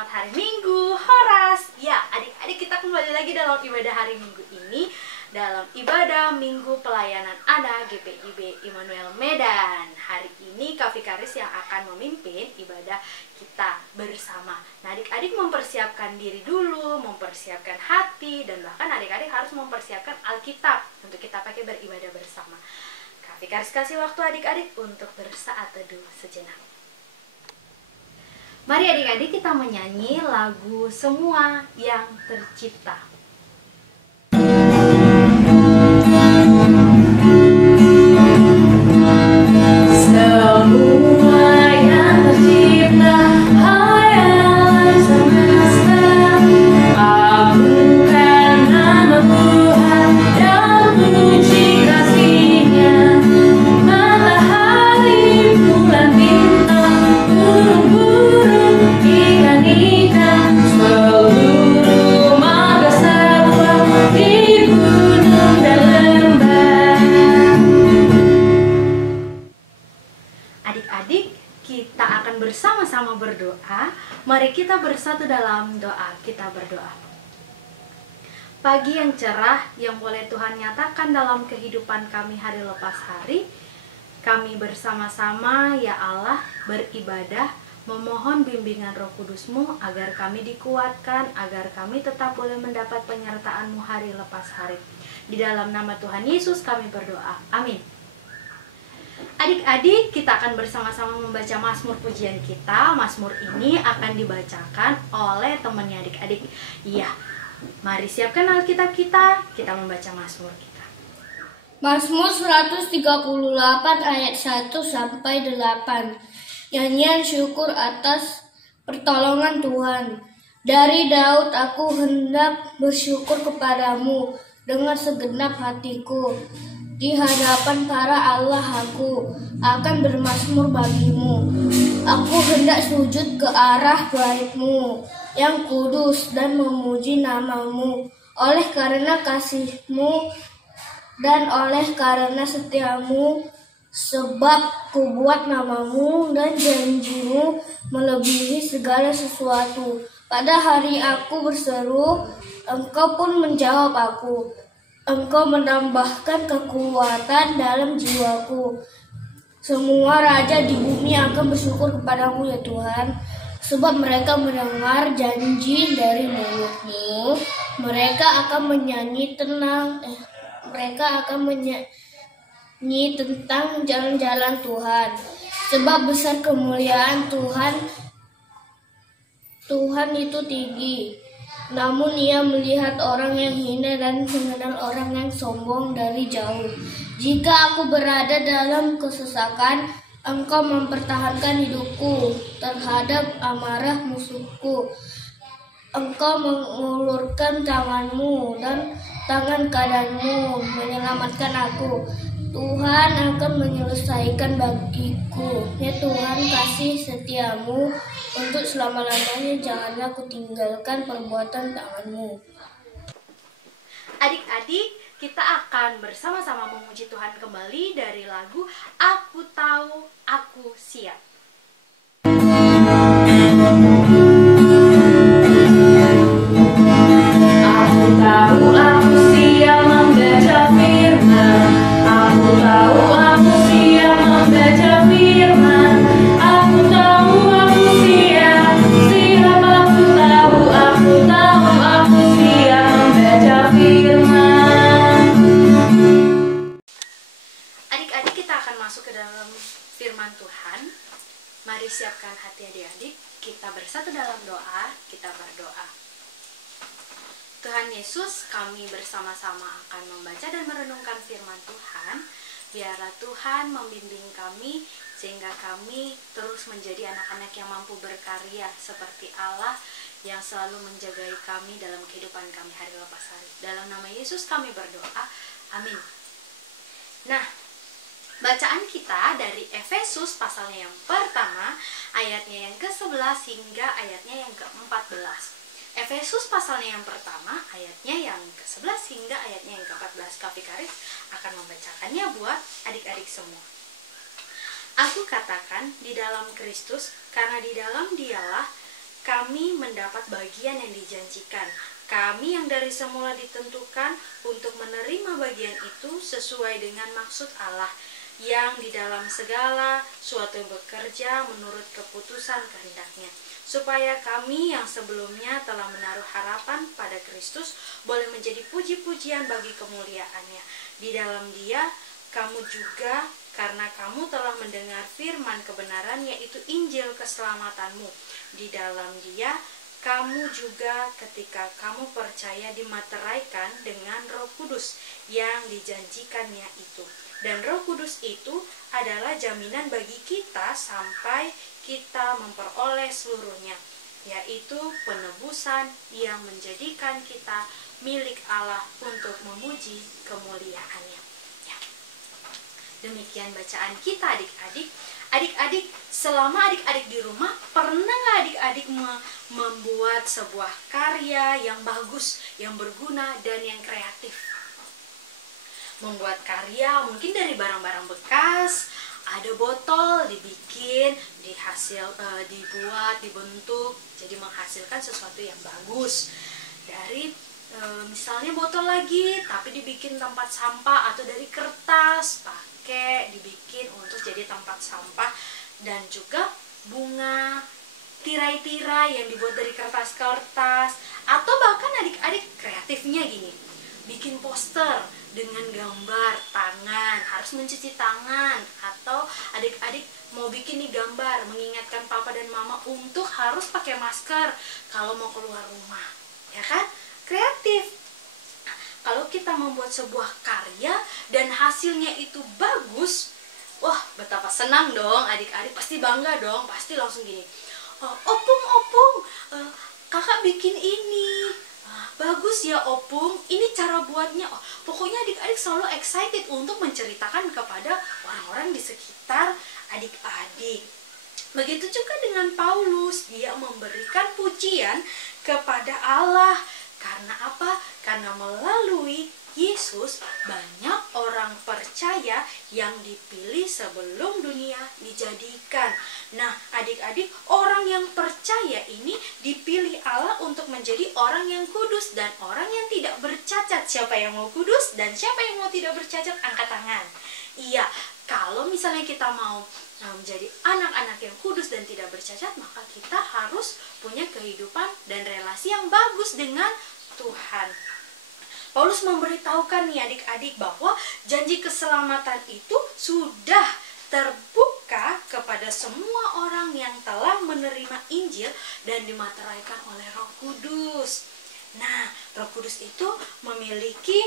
selamat hari Minggu, Horas. Ya, adik-adik, kita kembali lagi dalam ibadah hari Minggu ini, dalam ibadah Minggu Pelayanan Anak GPIB Immanuel Medan. Hari ini Kak Vikaris yang akan memimpin ibadah kita bersama. Nah, adik-adik mempersiapkan diri dulu, mempersiapkan hati, dan bahkan adik-adik harus mempersiapkan Alkitab untuk kita pakai beribadah bersama. Kak Vikaris kasih waktu adik-adik untuk bersaat teduh sejenak. Mari adik-adik kita menyanyi lagu Semua yang Tercipta. Adik-adik, kita akan bersama-sama berdoa. Mari kita bersatu dalam doa. Kita berdoa. Pagi yang cerah yang boleh Tuhan nyatakan dalam kehidupan kami hari lepas hari, kami bersama-sama ya Allah beribadah, memohon bimbingan Roh Kudus-Mu agar kami dikuatkan, agar kami tetap boleh mendapat penyertaan-Mu hari lepas hari. Di dalam nama Tuhan Yesus kami berdoa. Amin. Adik-adik, kita akan bersama-sama membaca Mazmur pujian kita. Mazmur ini akan dibacakan oleh temannya adik-adik. Iya, mari siapkan Alkitab kita membaca Mazmur kita. Mazmur 138 ayat 1 sampai 8. Nyanyian syukur atas pertolongan Tuhan. Dari Daud aku hendak bersyukur kepadamu dengan segenap hatiku. Di hadapan para Allah aku akan bermazmur bagimu. Aku hendak sujud ke arah bait-Mu yang kudus dan memuji nama-Mu. Oleh karena kasih-Mu dan oleh karena setia-Mu, sebab kubuat nama-Mu dan janji-Mu melebihi segala sesuatu. Pada hari aku berseru, Engkau pun menjawab aku. Engkau menambahkan kekuatan dalam jiwaku. Semua raja di bumi akan bersyukur kepadamu ya Tuhan, sebab mereka mendengar janji dari mulut-Mu. Mereka akan menyanyi tentang jalan-jalan Tuhan. Sebab besar kemuliaan Tuhan. Tuhan itu tinggi. Namun ia melihat orang yang hina dan mengenal orang yang sombong dari jauh. Jika aku berada dalam kesesakan, Engkau mempertahankan hidupku terhadap amarah musuhku. Engkau mengulurkan tangan-Mu dan tangan kanan-Mu menyelamatkan aku. Tuhan akan menyelesaikan bagiku. Ya Tuhan, kasih setia-Mu untuk selama-lamanya, janganlah kutinggalkan perbuatan tangan-Mu. Adik-adik, kita akan bersama-sama memuji Tuhan kembali dari lagu Aku Tahu, Aku Siap. Aku tahu, aku siap membaca firman. Aku tahu, aku siap membaca firman. Aku tahu, aku siap. Siap, aku tahu, aku siap membaca firman. Adik-adik, kita akan masuk ke dalam firman Tuhan. Mari siapkan hati adik-adik. Kita bersatu dalam doa, kita berdoa. Tuhan Yesus, kami bersama-sama akan membaca dan merenungkan firman Tuhan. Biarlah Tuhan membimbing kami sehingga kami terus menjadi anak-anak yang mampu berkarya seperti Allah yang selalu menjagai kami dalam kehidupan kami hari lepas hari. Dalam nama Yesus kami berdoa. Amin. Nah, bacaan kita dari Efesus pasalnya yang pertama, ayatnya yang ke-11 hingga ayatnya yang ke-14. Efesus pasalnya yang pertama, ayatnya yang ke-11 hingga ayatnya yang ke-14. Kak Vikaris akan membacakannya buat adik-adik semua. Aku katakan di dalam Kristus, karena di dalam Dialah kami kami mendapat bagian yang dijanjikan. Kami yang dari semula ditentukan untuk menerima bagian itu sesuai dengan maksud Allah, yang di dalam segala suatu bekerja menurut keputusan kehendak-Nya, supaya kami yang sebelumnya telah menaruh harapan pada Kristus boleh menjadi puji-pujian bagi kemuliaan-Nya. Di dalam Dia kamu juga, karena kamu telah mendengar firman kebenaran, yaitu Injil keselamatanmu. Di dalam Dia kamu juga ketika kamu percaya dimateraikan dengan Roh Kudus yang dijanjikannya itu. Dan Roh Kudus itu adalah jaminan bagi kita sampai kita memperoleh seluruhnya, yaitu penebusan yang menjadikan kita milik Allah untuk memuji kemuliaan-Nya. Ya. Demikian bacaan kita adik-adik. Adik-adik, selama adik-adik di rumah, pernah nggak adik-adik membuat sebuah karya yang bagus, yang berguna, dan yang kreatif? Membuat karya mungkin dari barang-barang bekas, ada botol dibikin, dibuat, dibentuk, jadi menghasilkan sesuatu yang bagus. Dari misalnya botol lagi, tapi dibikin tempat sampah, atau dari kertas, pakai dibikin untuk jadi tempat sampah. Dan juga bunga, tirai-tirai yang dibuat dari kertas-kertas, atau bahkan adik-adik kreatifnya gini, bikin poster dengan gambar tangan, harus mencuci tangan, atau adik-adik mau bikin nih gambar mengingatkan papa dan mama untuk harus pakai masker kalau mau keluar rumah, ya kan? Kreatif. Nah, kalau kita membuat sebuah karya dan hasilnya itu bagus, wah betapa senang dong adik-adik, pasti bangga dong, pasti langsung gini, opung, kakak bikin ini, bagus ya opung, ini cara buatnya. Pokoknya adik-adik selalu excited untuk menceritakan kepada orang-orang di sekitar adik-adik. Begitu juga dengan Paulus, dia memberikan pujian kepada Allah. Karena apa? Karena melalui Yesus banyak orang percaya yang dipilih sebelum dunia dijadikan. Nah, adik-adik, orang yang percaya ini dipilih Allah untuk menjadi orang yang kudus dan orang yang tidak bercacat. Siapa yang mau kudus dan siapa yang mau tidak bercacat? Angkat tangan. Iya, kalau misalnya kita mau menjadi anak-anak yang kudus dan tidak bercacat, maka kita harus punya kehidupan dan relasi yang bagus dengan Tuhan. Paulus memberitahukan nih adik-adik bahwa janji keselamatan itu sudah terbuka kepada semua orang yang telah menerima Injil dan dimateraikan oleh Roh Kudus. Nah, Roh Kudus itu memiliki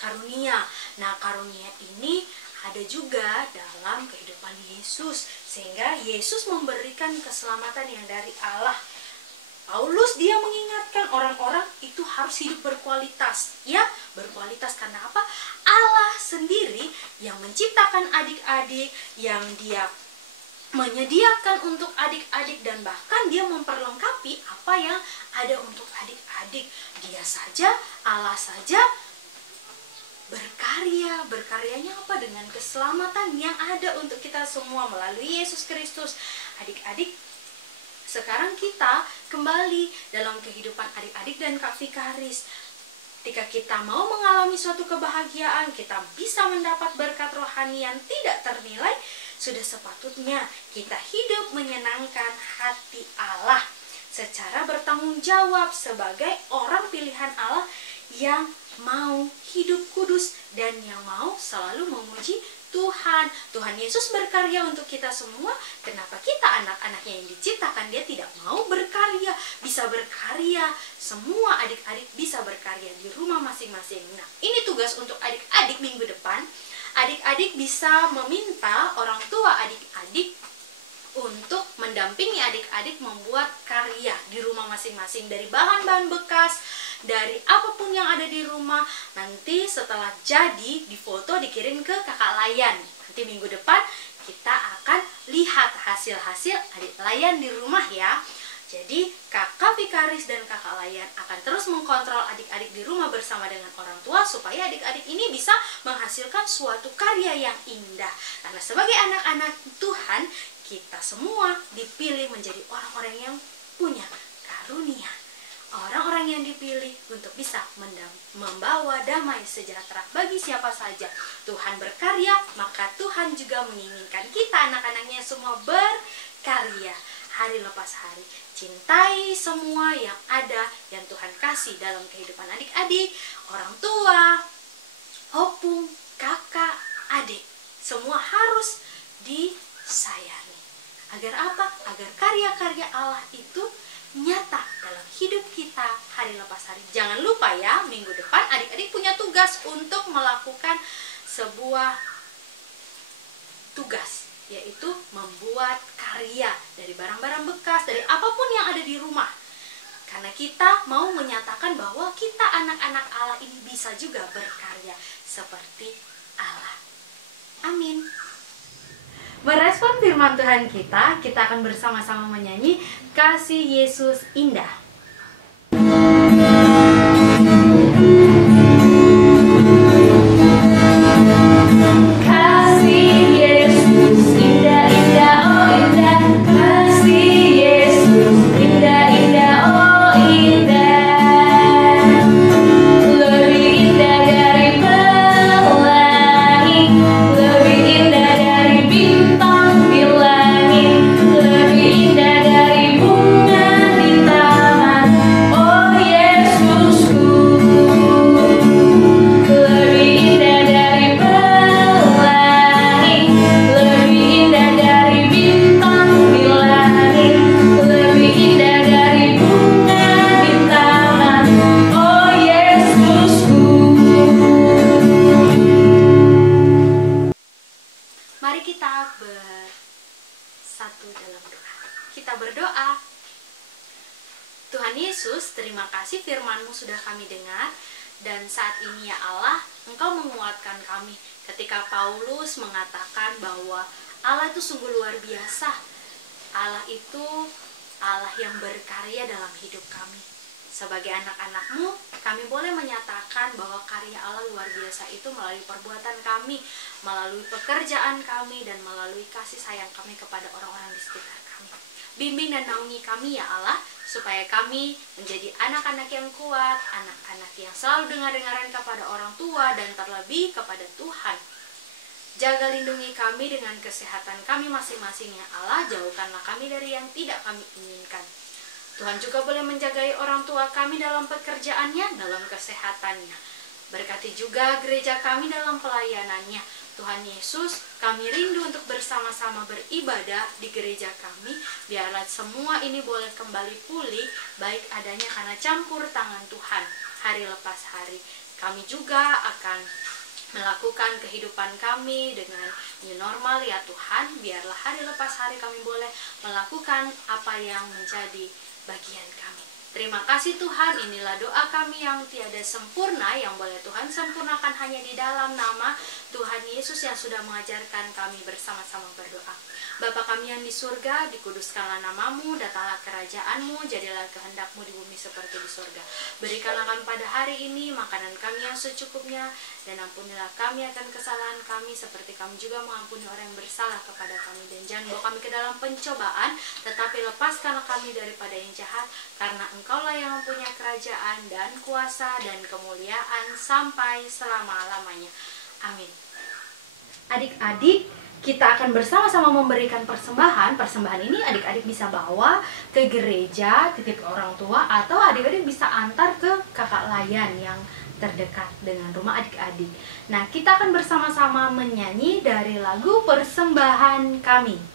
karunia. Nah, karunia ini ada juga dalam kehidupan Yesus, sehingga Yesus memberikan keselamatan yang dari Allah. Paulus dia mengingatkan orang-orang itu harus hidup berkualitas, ya, berkualitas karena apa? Allah sendiri yang menciptakan adik-adik, yang dia menyediakan untuk adik-adik, dan bahkan dia memperlengkapi apa yang ada untuk adik-adik. Dia saja, Allah saja berkarya. Berkaryanya apa? Dengan keselamatan yang ada untuk kita semua melalui Yesus Kristus. Adik-adik, sekarang kita kembali dalam kehidupan adik-adik dan Kak Vikaris. Ketika kita mau mengalami suatu kebahagiaan, kita bisa mendapat berkat rohani yang tidak ternilai, sudah sepatutnya kita hidup menyenangkan hati Allah secara bertanggung jawab sebagai orang pilihan Allah yang mau hidup kudus dan yang mau selalu memuji Tuhan. Tuhan Yesus berkarya untuk kita semua. Kenapa kita anak-anaknya yang diciptakan dia tidak mau berkarya? Bisa berkarya. Semua adik-adik bisa berkarya di rumah masing-masing. Nah, ini tugas untuk adik-adik minggu depan. Adik-adik bisa meminta orang tua adik-adik untuk mendampingi adik-adik membuat karya di rumah masing-masing dari bahan-bahan bekas, dari apapun yang ada di rumah. Nanti setelah jadi difoto, dikirim ke kakak Layan. Nanti minggu depan kita akan lihat hasil-hasil adik Layan di rumah ya. Jadi kakak Vikaris dan kakak Layan akan terus mengkontrol adik-adik di rumah bersama dengan orang tua supaya adik-adik ini bisa menghasilkan suatu karya yang indah. Karena sebagai anak-anak Tuhan, kita semua dipilih menjadi orang-orang yang punya karunia. Orang-orang yang dipilih untuk bisa membawa damai sejahtera bagi siapa saja. Tuhan berkarya, maka Tuhan juga menginginkan kita anak-anaknya semua berkarya hari lepas hari. Cintai semua yang ada yang Tuhan kasih dalam kehidupan adik-adik, orang tua, opung, kakak, adik. Semua harus disayangi. Agar apa? Agar karya-karya Allah itu nyata dalam hidup kita hari lepas hari. Jangan lupa ya, minggu depan adik-adik punya tugas untuk melakukan sebuah tugas, yaitu membuat karya dari barang-barang bekas, dari apapun yang ada di rumah. Karena kita mau menyatakan bahwa kita anak-anak Allah ini bisa juga berkarya seperti Allah. Amin. Merespon firman Tuhan kita akan bersama-sama menyanyi Kasih Yesus Indah. Kasih Yesus indah-indah, oh indah. Kasih Yesus indah-indah, oh indah. Lebih indah dari pelangi, lebih indah dari bintang di langit, lebih indah dari bunga di taman, oh Yesusku. Lebih indah dari pelangi, lebih indah dari bintang di langit, lebih indah dari bunga di taman, oh Yesusku. Mari kita bersatu dalam doa. Kita berdoa. Tuhan Yesus, terima kasih firman-Mu sudah kami dengar. Dan saat ini ya Allah, Engkau menguatkan kami ketika Paulus mengatakan bahwa Allah itu sungguh luar biasa. Allah itu Allah yang berkarya dalam hidup kami. Sebagai anak-anak-Mu, kami boleh menyatakan bahwa karya Allah luar biasa itu melalui perbuatan kami, melalui pekerjaan kami, dan melalui kasih sayang kami kepada orang-orang di sekitar kami. Bimbing dan naungi kami ya Allah, supaya kami menjadi anak-anak yang kuat, anak-anak yang selalu dengar-dengaran kepada orang tua dan terlebih kepada Tuhan. Jaga lindungi kami dengan kesehatan kami masing-masing ya Allah, jauhkanlah kami dari yang tidak kami inginkan. Tuhan juga boleh menjagai orang tua kami dalam pekerjaannya, dalam kesehatannya. Berkati juga gereja kami dalam pelayanannya. Tuhan Yesus, kami rindu untuk bersama-sama beribadah di gereja kami. Biarlah semua ini boleh kembali pulih, baik adanya karena campur tangan Tuhan hari lepas hari. Kami juga akan melakukan kehidupan kami dengan new normal ya Tuhan. Biarlah hari lepas hari kami boleh melakukan apa yang menjadi bagian kami. Terima kasih Tuhan, inilah doa kami yang tiada sempurna, yang boleh Tuhan sempurnakan hanya di dalam nama Tuhan Yesus yang sudah mengajarkan kami bersama-sama berdoa. Bapa kami yang di surga, dikuduskanlah namamu, datanglah kerajaan-Mu, jadilah kehendak-Mu di bumi seperti di surga. Berikanlah kami pada hari ini makanan kami yang secukupnya, dan ampunilah kami akan kesalahan kami, seperti kami juga mengampuni orang yang bersalah kepada kami. Dan jangan bawa kami ke dalam pencobaan, tetapi lepaskanlah kami daripada yang jahat, karena Engkaulah yang mempunyai kerajaan dan kuasa dan kemuliaan sampai selama-lamanya. Amin. Adik-adik, kita akan bersama-sama memberikan persembahan. Persembahan ini adik-adik bisa bawa ke gereja, titip orang tua, atau adik-adik bisa antar ke kakak layan yang terdekat dengan rumah adik-adik. Nah, kita akan bersama-sama menyanyi dari lagu Persembahan Kami.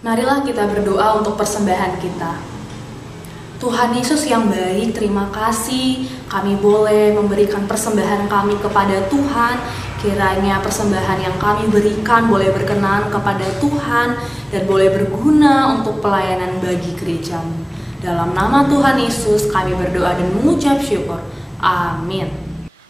Marilah kita berdoa untuk persembahan kita. Tuhan Yesus yang baik, terima kasih kami boleh memberikan persembahan kami kepada Tuhan. Kiranya persembahan yang kami berikan boleh berkenan kepada Tuhan dan boleh berguna untuk pelayanan bagi gereja-Mu. Dalam nama Tuhan Yesus kami berdoa dan mengucap syukur. Amin.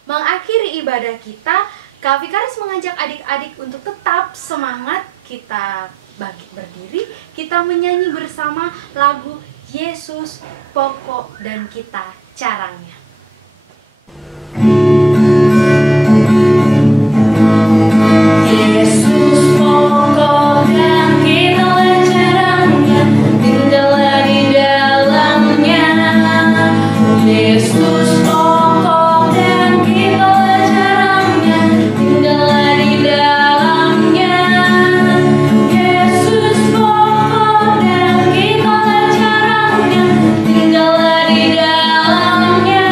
Mengakhiri ibadah kita, Kak Vikaris mengajak adik-adik untuk tetap semangat. Kita bangkit berdiri, kita menyanyi bersama lagu Yesus, Pokok dan Kita Carangnya. Yesus pokok dan kita carangnya, tinggallah di dalamnya. Yesus pokok dan kita carangnya, tinggallah di dalamnya. Yesus pokok dan kita carangnya, tinggallah di dalamnya.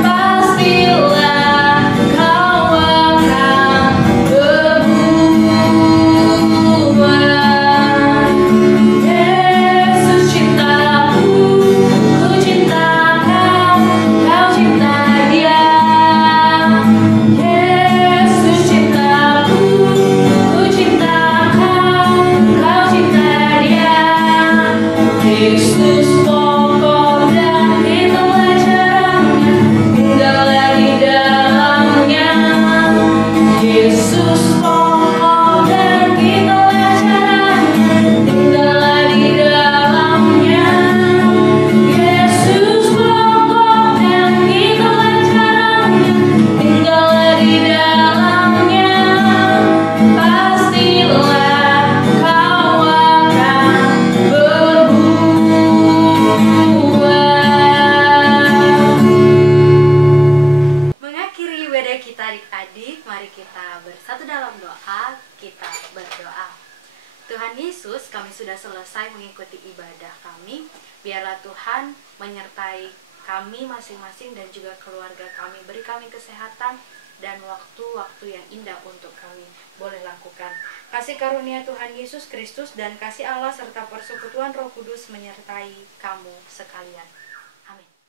Pastilah kau akan berubah. Yesus cintaku, ku cinta kau, kau cinta dia. Yesus cintaku, ku cinta kau, kau cinta dia. Yesus pokok dan kita carangnya, tinggallah di dalamnya. Yesus pokok dan kita carangnya, tinggallah di dalamnya. Yesus pokok dan kita carangnya, tinggallah di dalamnya. Pastilah kau akan berubah. Mengakhiri ibadah kita adik-adik, mari kita bersatu dalam doa, kita berdoa. Tuhan Yesus, kami sudah selesai mengikuti ibadah kami. Biarlah Tuhan menyertai kami masing-masing dan juga keluarga kami. Beri kami kesehatan dan waktu-waktu yang indah untuk kami boleh lakukan. Kasih karunia Tuhan Yesus Kristus dan kasih Allah serta persekutuan Roh Kudus menyertai kamu sekalian. Amin.